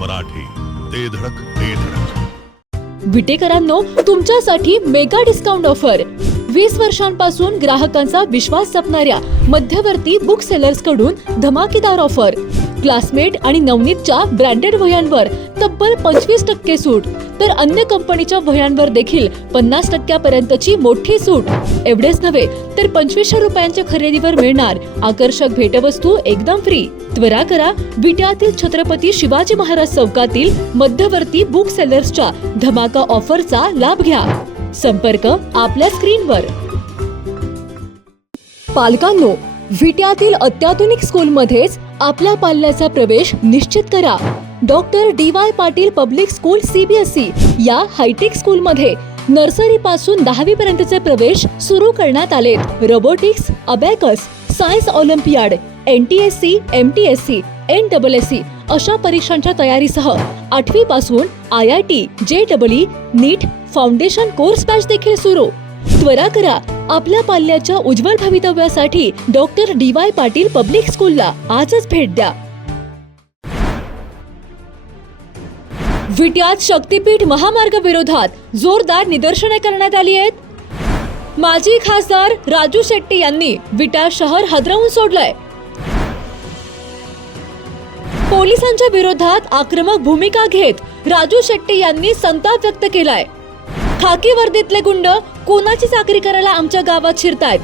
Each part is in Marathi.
मराठी, ते धडक ते धडक. विटेकरांनो, तुमच्यासाठी मेगा डिस्काउंट ऑफर. 20 वर्षांपासून ग्राहकांचा विश्वास जपणाऱ्या मध्यवर्ती बुक सेलर्स कडून धमाकेदार ऑफर. क्लासमेट आणि नवनीतच्या ब्रँडेड वह्यांवर तब्बल 25% सूट, तर अन्य कंपनीच्या वह्यांवर देखील 50% पर्यंतची मोठी सूट. एवढेच नव्हे तर 2500 रुपयांच्या खरेदीवर मिळणार आकर्षक भेटवस्तू एकदम फ्री. त्वरा करा, विट्यातील छत्रपती शिवाजी महाराज चौकातील मध्यवर्ती बुक सेलर्सच्या धमाका ऑफरचा लाभ घ्या. संपर्क आपल्या स्क्रीनवर. पालकांनो, विट्यातील अत्याधुनिक स्कूलमध्येच आपल्या पाल्याचा प्रवेश निश्चित करा. Doctor DY Patil public school CBSE या हायटेक स्कूलमध्ये नर्सरी पासून 10वी पर्यंतचे प्रवेश सुरू करण्यात आलेत. Robotics, abacus, science Olympiad, NTSC, MTSC, NSSC अशा परीक्षांच्या तयारीसह 8वी पासून IIT, JEE, नीट फाउंडेशन कोर्स बॅच देखील सुरू. त्वरा करा, आपल्या पाल्याच्या उज्ज्वल भवितव्यासाठी डॉक्टर DY पाटील पब्लिक स्कूलला आजच भेट द्या. विट्यात शक्तीपीठ महामार्ग विरोधात जोरदार निदर्शने करण्यात आली आहेत. माजी खासदार राजू शेट्टी यांनी विटा शहर हादरवून सोडलंय. पोलिसांच्या विरोधात आक्रमक भूमिका घेत राजू शेट्टी यांनी संताप व्यक्त केलाय. खाकी वर्दीतले गुंड कोणाची चाकरी करायला आमच्या गावात शिरतायत.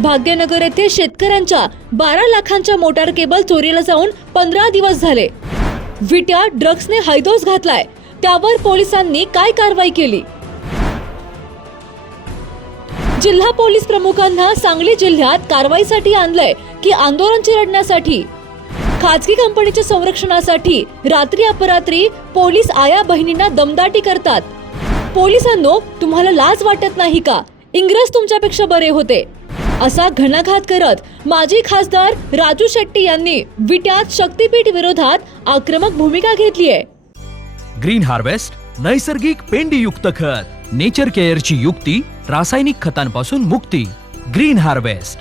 भाग्यनगर येथे शेतकऱ्यांच्या 12 लाखांच्या मोटार केबल चोरीला जाऊन 15 दिवस झाले. विट्यात ड्रग्सने हैदोस घातलाय, त्यावर पोलिसांनी काय कारवाई केली? जिल्हा पोलीस प्रमुखांना सांगली जिल्ह्यात कारवाईसाठी आणलंय की आंदोलन चिरडण्यासाठी? खाजगी कंपनीच्या संरक्षणासाठी रात्री अपरात्री पोलीस आया बहिणींना दमदाटी करतात. पोलिसांनो, तुम्हाला लाज वाटत नाही का? इंग्रज तुमच्यापेक्षा बरे होते, असा घणाघात करत माजी खासदार राजू शेट्टी यांनी विट्यात शक्तीपीठ विरोधात आक्रमक भूमिका घेतली आहे. ग्रीन हार्वेस्ट नैसर्गिक पेंडीयुक्त खत, नेचर केअरची युक्ती, रासायनिक खतांपासून मुक्ती. Green harvest.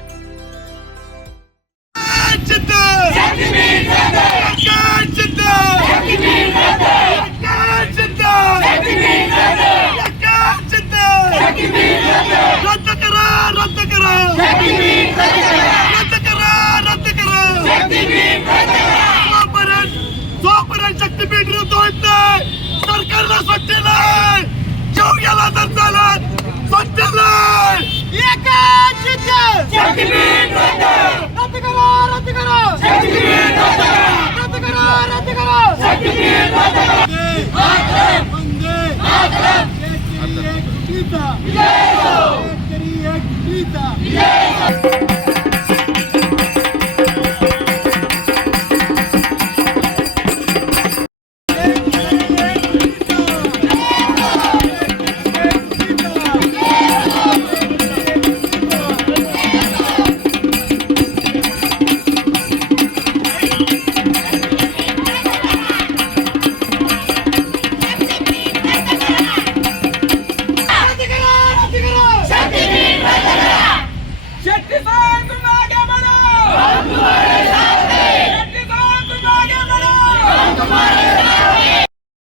शक्तीपीठ सरकारला स्वच्छ नाही, जीव गेला तर चालत, स्वच्छ नाही.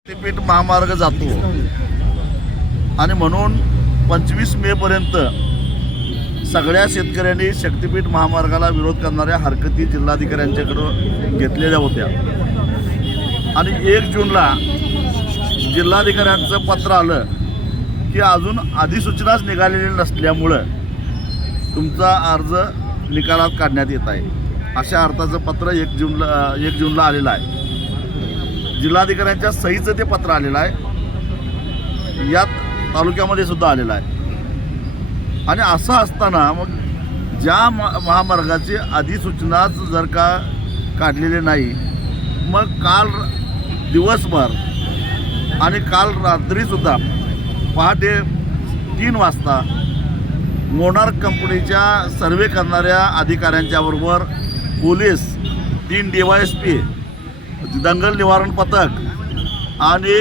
शक्तीपीठ महामार्ग जातो आणि म्हणून 25 मे पर्यंत सगळ्या शेतकऱ्यांनी शक्तीपीठ महामार्गाला विरोध करणाऱ्या हरकती जिल्हाधिकाऱ्यांच्याकडून घेतलेल्या होत्या. आणि 1 जूनला जिल्हाधिकाऱ्यांचं पत्र आलं की अजून अधिसूचनाच निघालेली नसल्यामुळं तुमचा अर्ज निकालात काढण्यात येत आहे, अशा अर्थाचं पत्र 1 जूनला आलेलं आहे. जिल्हाधिकाऱ्यांच्या सहीचं ते पत्र आलेलं आहे, यात तालुक्यामध्ये सुद्धा आलेलं आहे. आणि असं असताना मग ज्या महामार्गाची अधिसूचनाच जर का काढलेली नाही, मग काल दिवसभर आणि काल रात्रीसुद्धा पहाटे 3 वाजता मोनार्क कंपनीच्या सर्वे करणाऱ्या अधिकाऱ्यांच्याबरोबर पोलीस, 3 DYSP, दंगल निवारण पथक आणि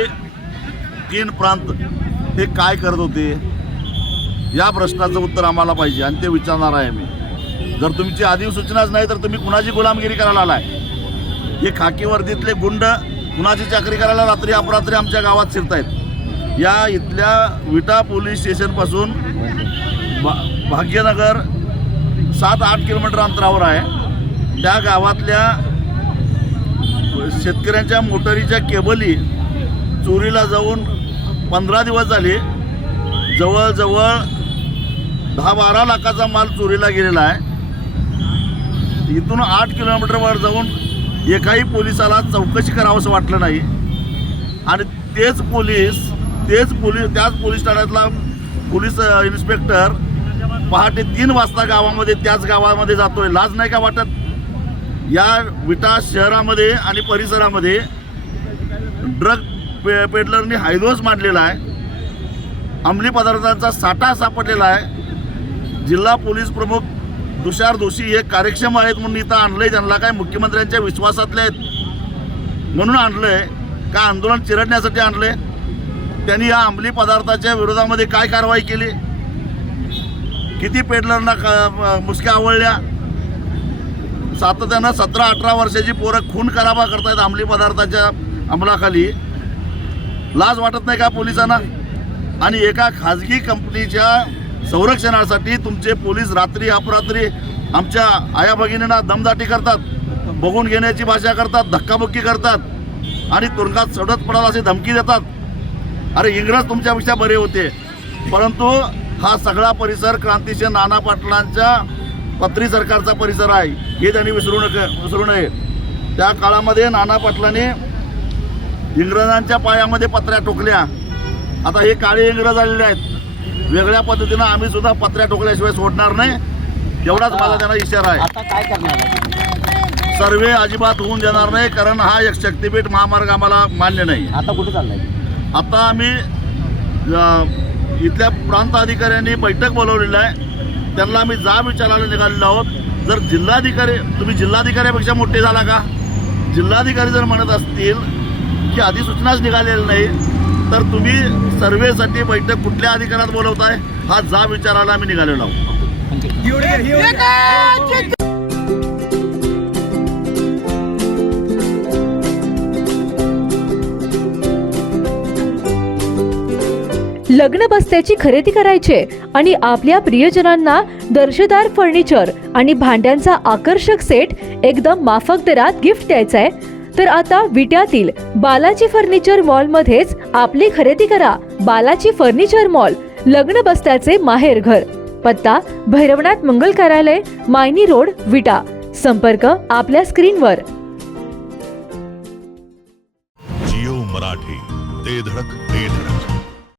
3 प्रांत हे काय करत होते, या प्रश्नाचं उत्तर आम्हाला पाहिजे आणि ते विचारणार आहे मी. जर तुमची अधिसूचनाच नाही तर तुम्ही कुणाची गुलामगिरी करायला आलाय? हे खाकी वर्दीतले गुंड कुणाची चाकरी करायला रात्री अपरात्री आमच्या गावात शिरतायत. या इथल्या विटा पोलीस स्टेशनपासून भाग्यनगर 7-8 किलोमीटर अंतरावर आहे. त्या गावातल्या शेतकऱ्यांच्या मोटरीच्या केबली चोरीला जाऊन 15 दिवस झाले. जवळजवळ 10-12 लाखाचा माल चोरीला गेलेला आहे. इथून 8 किलोमीटरवर जाऊन एकाही पोलिसाला चौकशी करावंसं वाटलं नाही. आणि त्याच पोलीस ठाण्यातला पोलीस इन्स्पेक्टर पहाटे 3 वाजता त्याच गावामध्ये जातोय. लाज नाही का वाटत? या विटा शहरामध्ये आणि परिसरामध्ये ड्रग पेडलरनी हायदोस मांडलेला आहे. अंमली पदार्थांचा साठा सापडलेला आहे. जिल्हा पोलीस प्रमुख तुषार दोशी हे कार्यक्षम आहेत म्हणून इथं आणलंय. त्यांना काय मुख्यमंत्र्यांच्या विश्वासातले आहेत म्हणून आणलंय का आंदोलन चिरडण्यासाठी आणलंय? त्यांनी या अंमली पदार्थाच्या विरोधामध्ये काय कारवाई केली? किती पेडलरना मुसक्या आवळल्या? सातत्यानं 17-18 वर्षाची पोरं खून खराबा करतायत अंमली पदार्थाच्या अंमलाखाली. लाज वाटत नाही का पोलिसांना? आणि एका खाजगी कंपनीच्या संरक्षणासाठी तुमचे पोलीस रात्री अपरात्री आमच्या आया भगिनींना दमदाटी करतात, बघून घेण्याची भाषा करतात, धक्काबुक्की करतात आणि तुरुंगात सोडत पडाल अशी धमकी देतात. अरे इंग्रज तुमच्यापेक्षा बरे होते. परंतु हा सगळा परिसर क्रांतिसिंह नाना पाटलांच्या पत्री सरकारचा परिसर आहे हे त्यांनी विसरू नये. त्या काळामध्ये नाना पाटलांनी इंग्रजांच्या पायामध्ये पत्र्या ठोकल्या. आता हे काळे इंग्रज आलेले आहेत. वेगळ्या पद्धतीनं आम्ही सुद्धा पत्र्या ठोकल्याशिवाय सोडणार नाही. एवढाच माझा त्यांना इशारा आहे. आता काय करणार? सर्वे अजिबात होऊन देणार नाही, कारण हा एक शक्तीपीठ महामार्ग आम्हाला मान्य नाही. आता कुठे चाललाय? आता आम्ही इथल्या प्रांत अधिकाऱ्यांनी बैठक बोलवलेली आहे. त्यांना आम्ही जाब विचारायला निघालेलो आहोत. जर तुम्ही जिल्हाधिकाऱ्यापेक्षा मोठे झाला का? जिल्हाधिकारी जर म्हणत असतील की अधिसूचनाच निघालेली नाही तर तुम्ही सर्वेसाठी बैठक कुठल्या अधिकारात बोलवताय हा जाब विचारायला आम्ही निघालेलो आहोत. लग्न बस्त्याची खरेदी करायचे आणि आपल्या प्रियजनांना दर्जेदार फर्निचर आणि भांड्यांचा आकर्षक सेट एकदम माफक दरात गिफ्ट द्यायचा आहे तर आता विट्यातील बालाजी फर्निचर मॉल मध्येच आपली खरेदी करा. बालाजी फर्निचर मॉल, लग्न बस्त्याचे माहेर घर. पत्ता भैरवनाथ मंगल कार्यालय, मायनी रोड, विटा. संपर्क आपल्या स्क्रीनवर. जिओ मराठी, ते धडक ते धडक.